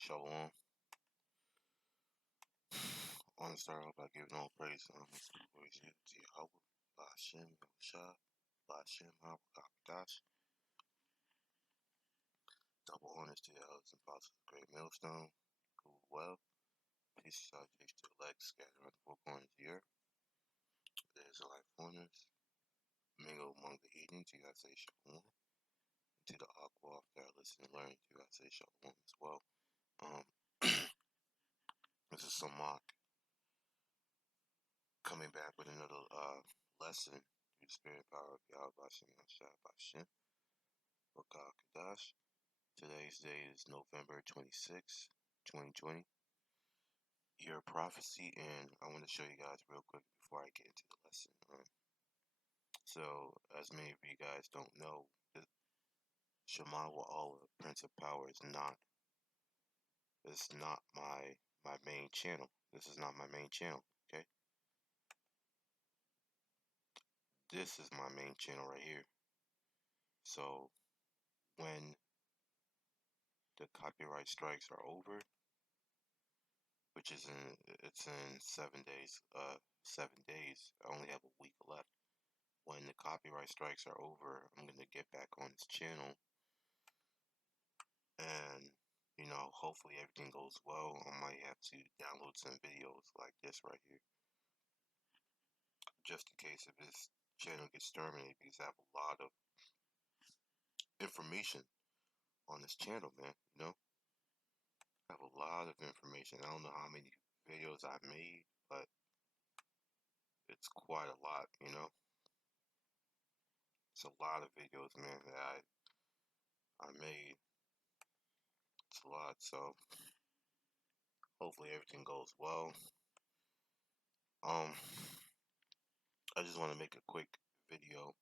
Shalom. I want to start off by giving all praise and honor to Yahweh, Ba'ashem, Yahushua, Ba'ashem, Ha'akadash. Double honors to the elders and apostles of the Great Millstone, who well, peace and salutations to the elect scattered around the four corners of the earth. The Israelite foreigners, mingle among the heathen, to God say Shalom. And to the Aqua that are listening and learning, to God say Shalom as well. This is Samak coming back with another lesson through the spirit and power of Yahweh, Ba'ashem, Yahushua, Ba'ashem, Ha'akadash. Today's date is November 26, 2020. Year of prophecy, and I want to show you guys real quick before I get into the lesson. So, as many of you guys don't know, the Shema Wa'ala, Prince of Power, is not my main channel. This is not my main channel. Okay, this is my main channel right here. So, when the copyright strikes are over, which is in 7 days. 7 days. I only have a week left. When the copyright strikes are over, I'm gonna get back on this channel, and hopefully everything goes well. I might have to download some videos like this right here, just in case if this channel gets terminated, because I have a lot of information on this channel, man. I have a lot of information. I don't know how many videos I've made, but it's quite a lot. It's a lot of videos, man, that I made. It's a lot, so hopefully everything goes well. I just want to make a quick video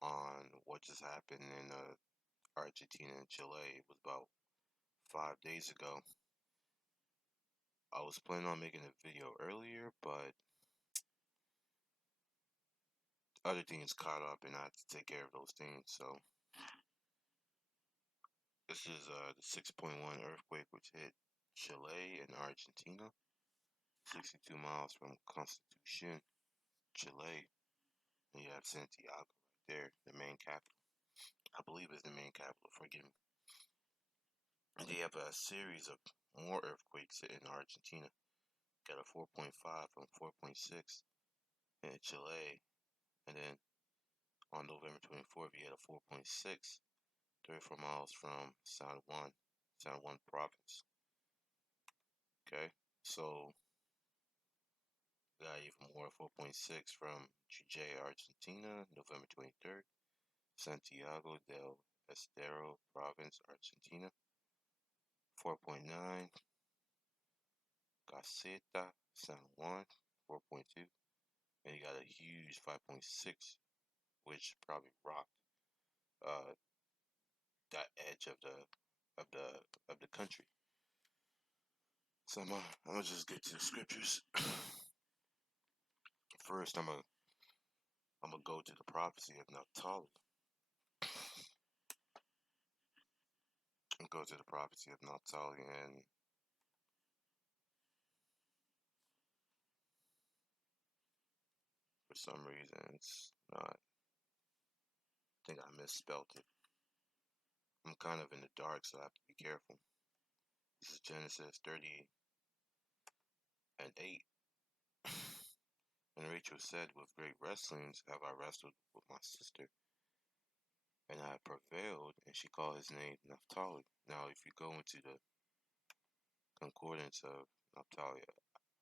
on what just happened in Argentina and Chile. It was about 5 days ago. I was planning on making a video earlier, but other things caught up and I had to take care of those things. So this is the 6.1 earthquake which hit Chile and Argentina, 62 miles from Constitution, Chile. And you have Santiago right there, the main capital. I believe it's the main capital, forgive me. And they have a series of more earthquakes in Argentina. Got a 4.5 from 4.6 in Chile. And then on November 24th, you had a 4.6, 34 miles from San Juan province. Okay, so got even more 4.6 from Jujuy, Argentina, November 23rd. Santiago del Estero province, Argentina. 4.9, Gaceta, San Juan, 4.2. And you got a huge 5.6, which probably rocked uh, that edge of the country. So I'm gonna just get to the scriptures. First, I'm gonna go to the prophecy of Naphtali. Go to the prophecy of Naphtali, and for some reason it's not. I think I misspelled it. I'm kind of in the dark, so I have to be careful. This is Genesis 30 and 8. And Rachel said, "With great wrestlings have I wrestled with my sister, and I have prevailed." And she called his name Naphtali. Now, if you go into the concordance of Naphtali,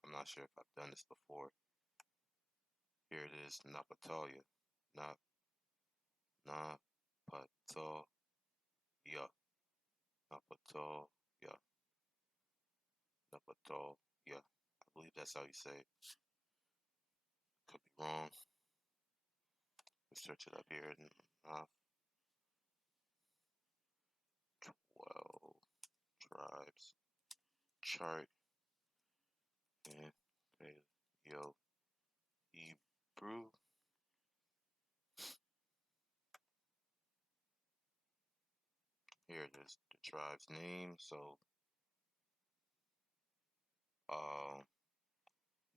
I'm not sure if I've done this before. Here it is, Naphtali, Nap, Naphtali, Naphtali, Naphtali. I believe that's how you say it. Could be wrong. Let's search it up here. 12 tribes chart and Paleo Hebrew. Here it is, the tribe's name. So Uh,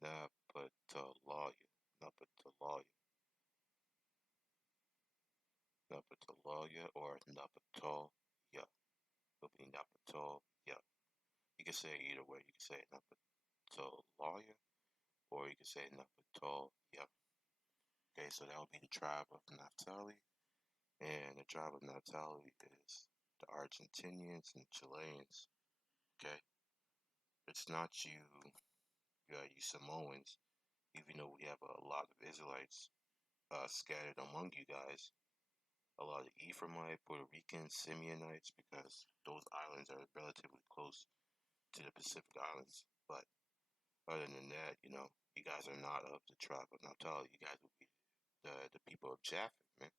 Napataloya, Napataloya, Napataloya, or Napatoya. It'll be Napatoya. You can say it either way. You can say Napataloya, or you can say Napatoya. Okay, so that would be the tribe of Naphtali. And the tribe of Naphtali is the Argentinians and Chileans. Okay, it's not you Samoans, even though we have a lot of Israelites scattered among you guys. A lot of Ephraimite, Puerto Rican, Simeonites, because those islands are relatively close to the Pacific Islands. But other than that, you guys are not of the tribe of Naphtali. You guys will be the people of Japheth, man,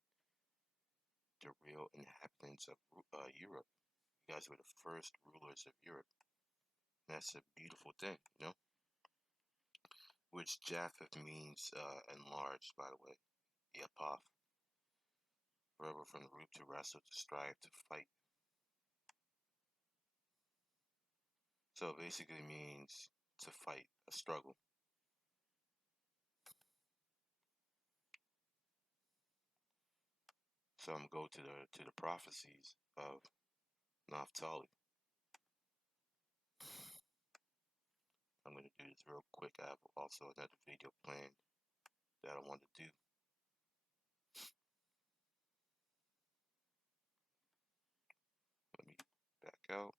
the real inhabitants of Europe. You guys were the first rulers of Europe. And that's a beautiful thing. Which Japheth means enlarged, by the way. Yapaf, forever from the root to wrestle, to strive, to fight. So it basically means to fight, a struggle. So I'm going to go to the prophecies of Naphtali. I'm going to do this real quick. I have also another video planned that I want to do. Let me back out.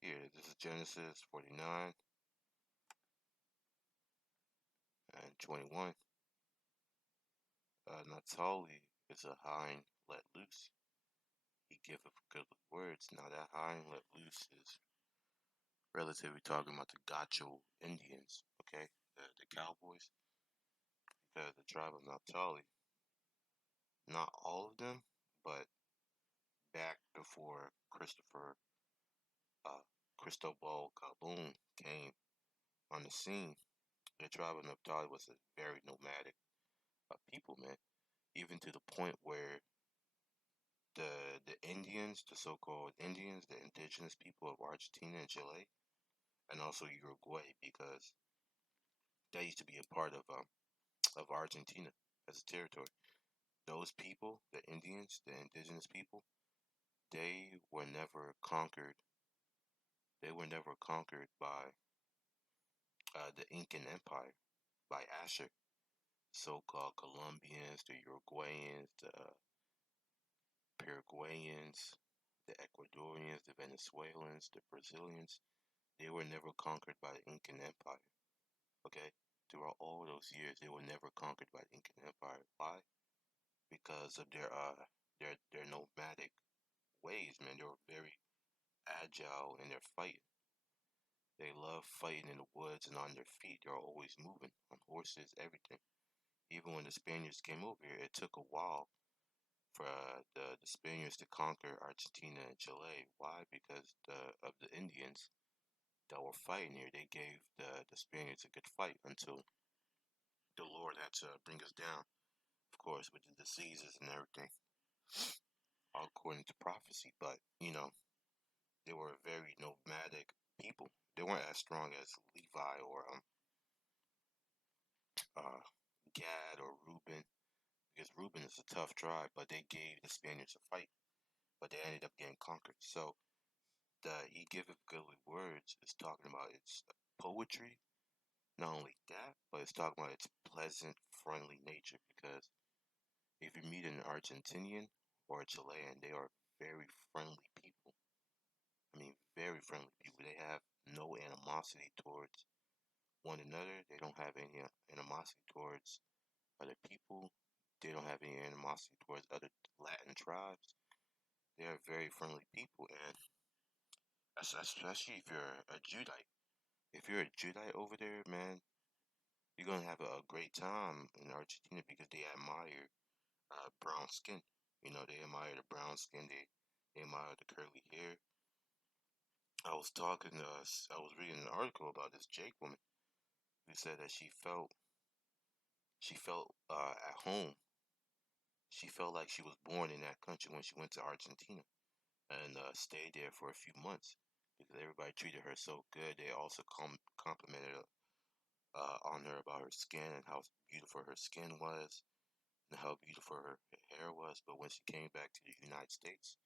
Here, this is Genesis 49 and 21. Naphtali is a hind let loose. He giveth goodly words. Now that hind let loose is relatively talking about the Gacho Indians, okay? The cowboys. Because the tribe of Naphtali, not all of them, but back before uh, Cristobal Colon came on the scene, the tribe of Naphtali was a very nomadic people, man. Even to the point where the Indians, the so-called Indians, the indigenous people of Argentina and Chile, and also Uruguay, because that used to be a part of Argentina as a territory. Those people, the Indians, the indigenous people, they were never conquered. They were never conquered by the Incan Empire, by Asher. So-called Colombians, the Uruguayans, the Paraguayans, the Ecuadorians, the Venezuelans, the Brazilians. They were never conquered by the Incan Empire. Okay, throughout all those years, they were never conquered by the Incan Empire. Why? Because of their nomadic ways, man. They were very agile in their fight. They love fighting in the woods and on their feet. They're always moving on horses, everything. Even when the Spaniards came over here, it took a while for the Spaniards to conquer Argentina and Chile. Why? Because of the Indians that were fighting here. They gave the Spaniards a good fight until the Lord had to bring us down, of course, with the diseases and everything, all according to prophecy. But, they were very nomadic people. They weren't as strong as Levi or uh, Gad or Reuben, because Reuben is a tough tribe, but they gave the Spaniards a fight, but they ended up getting conquered. So the He giveth goodly words is talking about its poetry. Not only that, but it's talking about its pleasant, friendly nature. Because if you meet an Argentinian or a Chilean, they are very friendly people. I mean, very friendly people. They have no animosity towards one another. They don't have any animosity towards other people. They don't have any animosity towards other Latin tribes. They are very friendly people, and especially if you're a Judite. If you're a Judite over there, man, you're gonna have a great time in Argentina because they admire brown skin. They admire the brown skin. They admire the curly hair. I was reading an article about this Jake woman who said that she felt at home She felt like she was born in that country when she went to Argentina and stayed there for a few months because everybody treated her so good. They also complimented on her about her skin and how beautiful her skin was and how beautiful her hair was. But when she came back to the United States,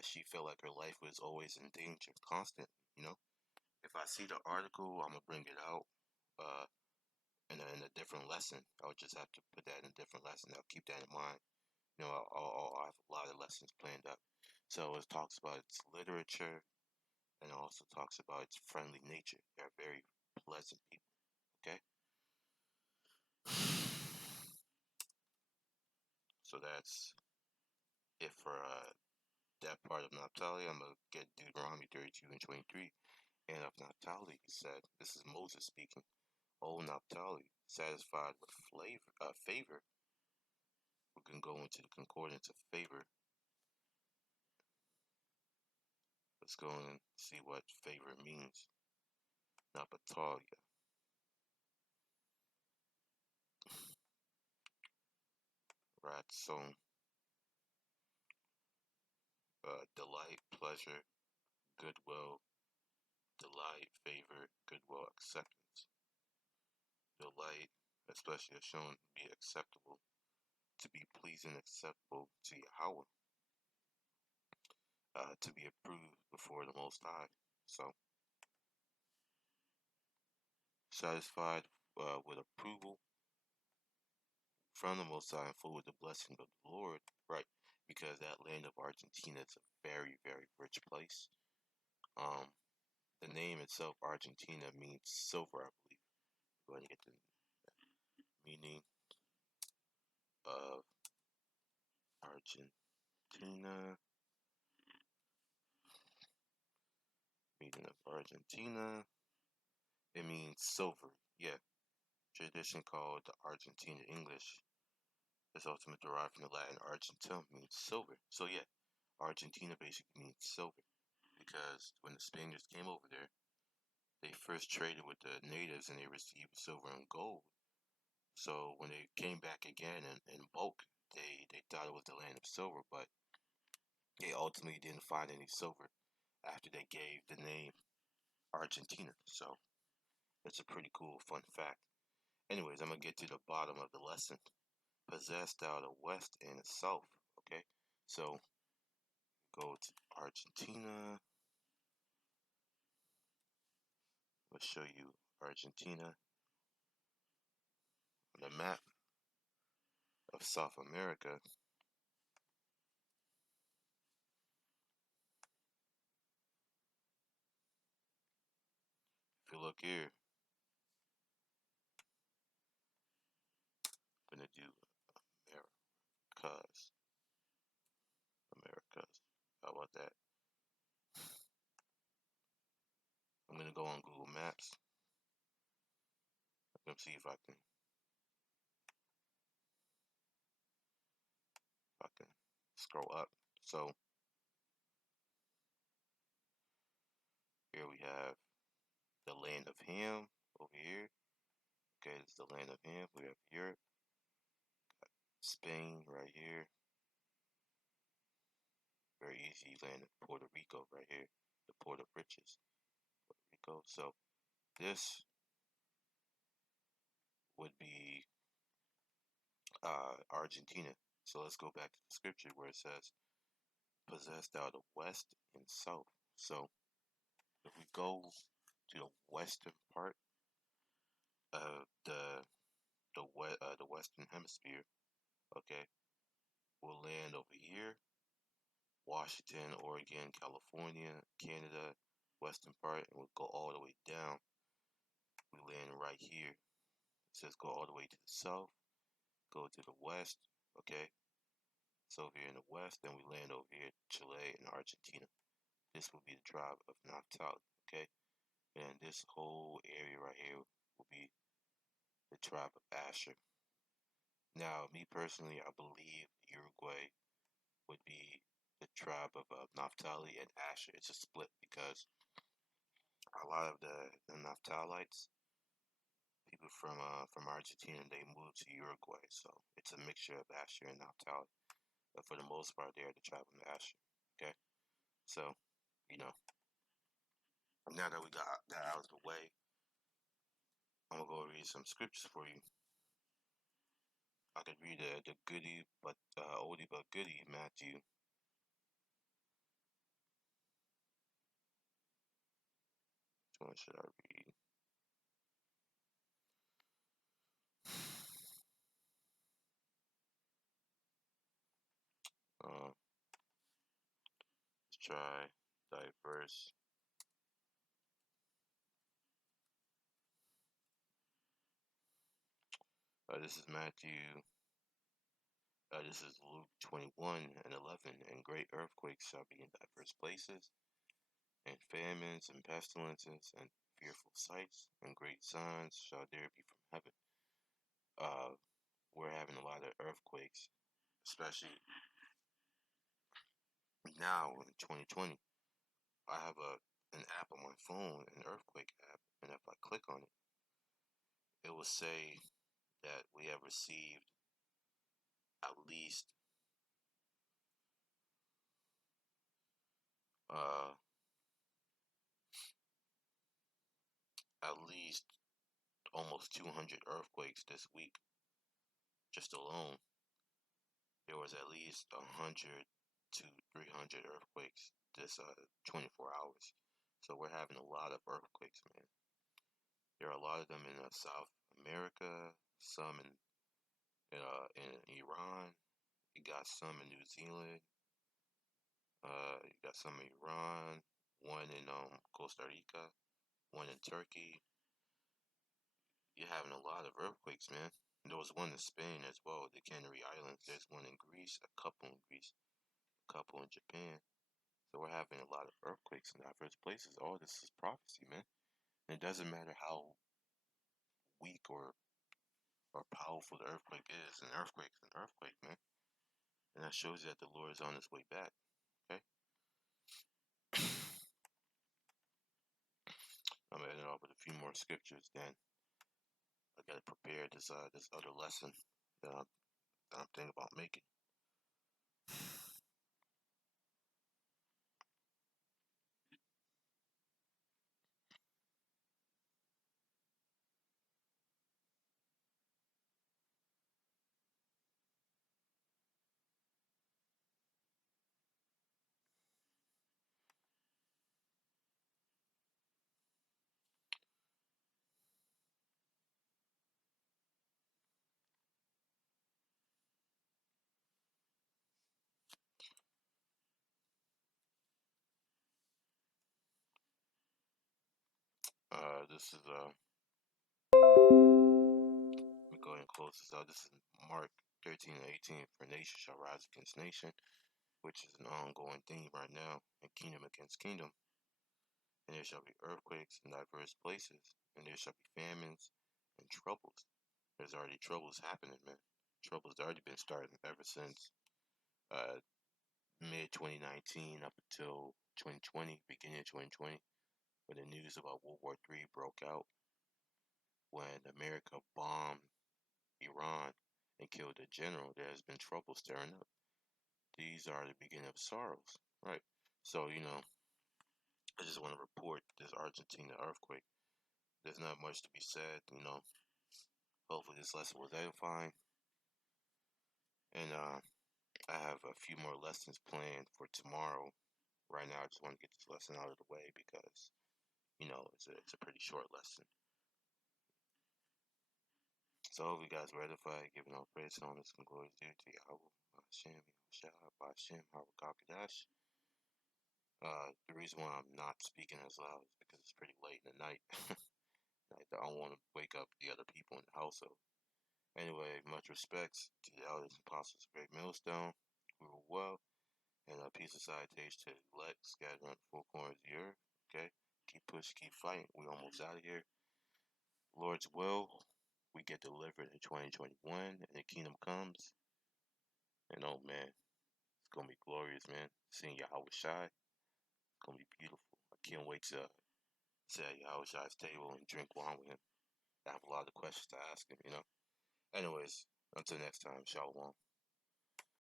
she felt like her life was always in danger, constant. You know, if I see the article, I'm gonna bring it out uh, in a different lesson. I'll just have to put that in a different lesson. I'll keep that in mind. You know, I'll have a lot of lessons planned up. So it talks about its literature and it also talks about its friendly nature. They're very pleasant people. Okay, so that's it for that part of Naphtali. I'm gonna get Deuteronomy 32 and 23. And of Naphtali, he said, this is Moses speaking. O Naphtali, satisfied with favor. We can go into the concordance of favor. Let's go and see what favor means. Naphtali, ratson, delight, pleasure, goodwill, delight, favor, goodwill, acceptance. Delight, especially as shown to be acceptable, to be pleasing, acceptable to Yahweh, to be approved before the Most High. So, satisfied with approval from the Most High and full with the blessing of the Lord, right? Because that land of Argentina is a very, very rich place. Um, the name itself, Argentina, means silver, I believe. Go ahead and get the meaning of Argentina. Meaning of Argentina. It means silver. Yeah. Tradition called the Argentina English is ultimately derived from the Latin Argentum, means silver. So yeah, Argentina basically means silver because when the Spaniards came over there, they first traded with the natives and they received silver and gold. So when they came back again in bulk, they thought it was the land of silver, but they ultimately didn't find any silver after they gave the name Argentina. So it's a pretty cool fun fact. Anyways, I'm gonna get to the bottom of the lesson. Possessed thou the west and the south. Okay, so go to Argentina. Let's show you Argentina on the map of South America. If you look here, I'm gonna do Americas. Americas. How about that? I'm gonna go on Google Maps. I'm gonna see if I can scroll up. So here we have the land of Ham over here. Okay, this is the land of Ham. We have Europe, Spain right here. Very easy land of Puerto Rico right here. The port of riches, Puerto Rico. So this would be Argentina. So let's go back to the scripture where it says, "Possess thou the west and south." So if we go to the western part of the western hemisphere, okay, we'll land over here, Washington, Oregon, California, Canada, western part, and we'll go all the way down. We land right here. It says go all the way to the south, go to the west, okay. So over here in the west, then we land over here, Chile and Argentina. This will be the tribe of Naphtali, okay? And this whole area right here will be the tribe of Asher. Now, me personally, I believe Uruguay would be the tribe of Naphtali and Asher. It's a split because a lot of the Naphtalites, people from Argentina, they moved to Uruguay, so it's a mixture of Asher and Naphtali. But for the most part, they are the tribe of Asher. Okay, so you know, now that we got that out of the way, I'm gonna go read some scriptures for you. I could read the goodie, but oldie but goodie, Matthew. Which one should I read? Let's try diverse. This is Matthew. This is Luke 21 and 11. And great earthquakes shall be in diverse places, and famines and pestilences and fearful sights and great signs shall there be from heaven. Uh, we're having a lot of earthquakes, especially now in 2020. I have an app on my phone, an earthquake app, and if I click on it, it will say that we have received at least uh, at least almost 200 earthquakes this week, just alone. There was at least 100 to 300 earthquakes this 24 hours. So we're having a lot of earthquakes, man. There are a lot of them in South America, some in Iran. You got some in New Zealand. You got some in Iran. One in Costa Rica. One in Turkey. You're having a lot of earthquakes, man. There was one in Spain as well, the Canary Islands. There's one in Greece, a couple in Greece, a couple in Japan. So we're having a lot of earthquakes in diverse places. All this is prophecy, man. And it doesn't matter how weak or powerful the earthquake is. An earthquake is an earthquake, man. And that shows you that the Lord is on his way back. Okay? I'm ending off with a few more scriptures, then I gotta prepare this other lesson that I'm thinking about making. This is let me go ahead and close this out. This is Mark 13 and 18. For nation shall rise against nation, which is an ongoing theme right now, and kingdom against kingdom. And there shall be earthquakes in diverse places, and there shall be famines and troubles. There's already troubles happening, man. Troubles already been starting ever since uh, mid 2019 up until 2020, beginning of 2020, when the news about World War III broke out, when America bombed Iran and killed a general. There has been trouble stirring up. These are the beginning of sorrows, right? So, I just want to report this Argentina earthquake. There's not much to be said. Hopefully, this lesson was edifying. And I have a few more lessons planned for tomorrow. Right now, I just want to get this lesson out of the way because, it's a pretty short lesson. So, I hope you guys were edified, giving all praise and honor and glory due to Yahweh, Hashem, Yahushua, Hashem, Harakakadash. The reason why I'm not speaking as loud is because it's pretty late in the night. I don't want to wake up the other people in the household. Anyway, much respects to the elders and apostles of Great Millstone. We were well. And a peace and salutation to the elect scattered on the four corners of the earth. Okay? Keep pushing, keep fighting. We almost out of here. Lord's will, we get delivered in 2021 and the kingdom comes. And oh man, it's gonna be glorious, man. Seeing Yahweh Shai, it's gonna be beautiful. I can't wait to sit at Yahweh Shai's table and drink wine with him. I have a lot of questions to ask him. Anyways, until next time, shalom.